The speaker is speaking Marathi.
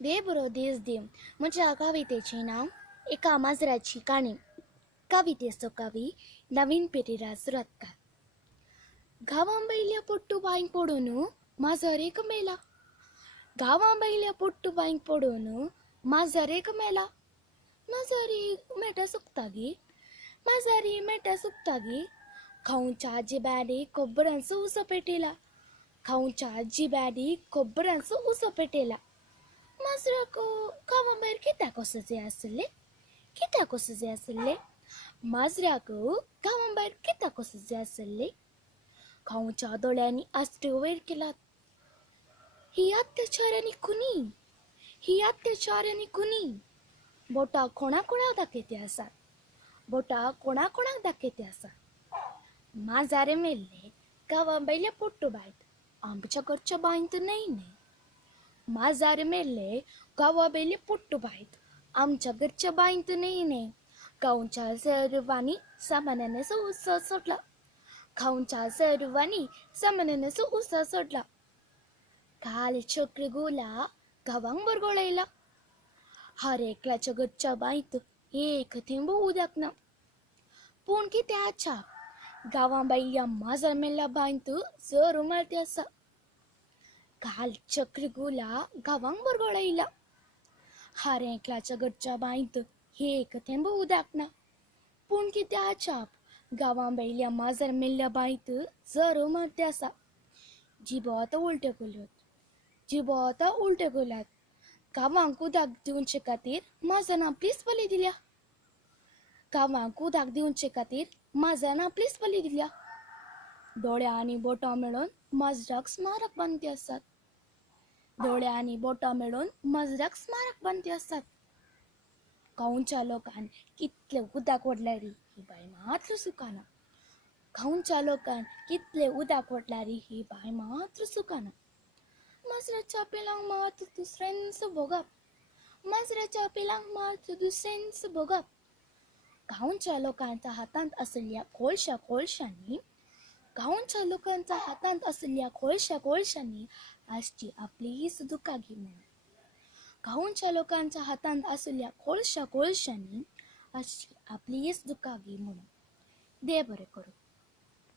दे बरो देश दे म्हज्या कवितेचें नांव एका माजराची काणी. कवितेचो कवी नवीन पेरेरा सुरतकार. गांवां बैल्या पोट्टूबाईंक पडून माजर एक मेला. गांवां बैल्या पोट्टूबाईंक पडून माजर एक मेला. माजरी मेटा सुकतागी माजरी मेटा सुकतागी खाऊच्या जिब्यानी कोब्बरांचो उसो पेटयला. खाऊच्या जिब्यानी कोब्बरांचो उसो पेटयला. माजराक गांवां भायर कित्याक वचचे आसले? कित्याक वचचे आसले? माजराक गांवां भायर कित्याक वचचे आसले? खाऊच्या दोळ्यांनी आस्त्यो वयर केलात. ही अत्याचारांनी कुनी, ही अत्याचारांनी कुनी. बोटां कोणा कोणाक दाखयते आसात, बोटां कोणा कोणाक दाखयते आसात. माजर मेल्ले गांवां भायल्या पोट्टूबायत, आमच्या घरच्या बांयत न्हय न्ही. माजर मेल्ले गांवां भायले पोट्टूबायत, आमच्या घरच्या बांयत न्हय न्ही. गांवच्या सर्वांनी समानानसो उत्सव सोडला. गांवच्या सर्वांनी समानानसो उत्सव सोडला. काल चक्र गोला गांवांक बरगळयला. हर एकल्याच्या घरच्या बांयत एक थेंब उदक ना. पूण कित्याच्या गांवां भायल्या माजर मेल्ल्या बांयत जर उमळते आसा. काल चक्र गोला गांवांक बरगळयला. हर एकल्याच्या घरच्या बांयत एक थेंब उदक ना. पूण कित्याच्या गांवां भायल्या माजर मेल्ल्या बांयत जर उमळते आसा. जिबो आतां उलट्यो केल्यात, जिबो आतां उलट्यो केल्यात. गांवांक उदक दिवचे खातीर माजरान आपलीच बली दिल्या. गांवांक उदक दिवचे खातीर माजरान आपलीच बली दिल्या. दोळे आनी बोटां मेळोवन माजराक स्मारक बांदते आसात. दोळे आनी बोटां मेळोवन माजराक स्मारक बांदते आसात. गांवच्या लोकांन कितले उदक ओडल्यार ही बाय मात्र सुकाना. गांवच्या लोकांन कितले उदक ओडल्यार ही बाय मात्र सुकाना. माजराच्या पिलांक मात्र दुसऱ्यांचो भोगप, माजराच्या पिलांक मात्र दुसऱ्यांचो भोगप. गांवच्या लोकांच्या हातांत आसलेल्या कोळशांनी गांवच्या लोकांच्या हातांत आसलेल्या कोळशांनी आजची आपलीच दुकागी म्हणून. गांवच्या लोकांच्या हातांत आसलेल्या कोळशांनी आजची आपलीच दुकागी म्हणून. दे बरें करूं.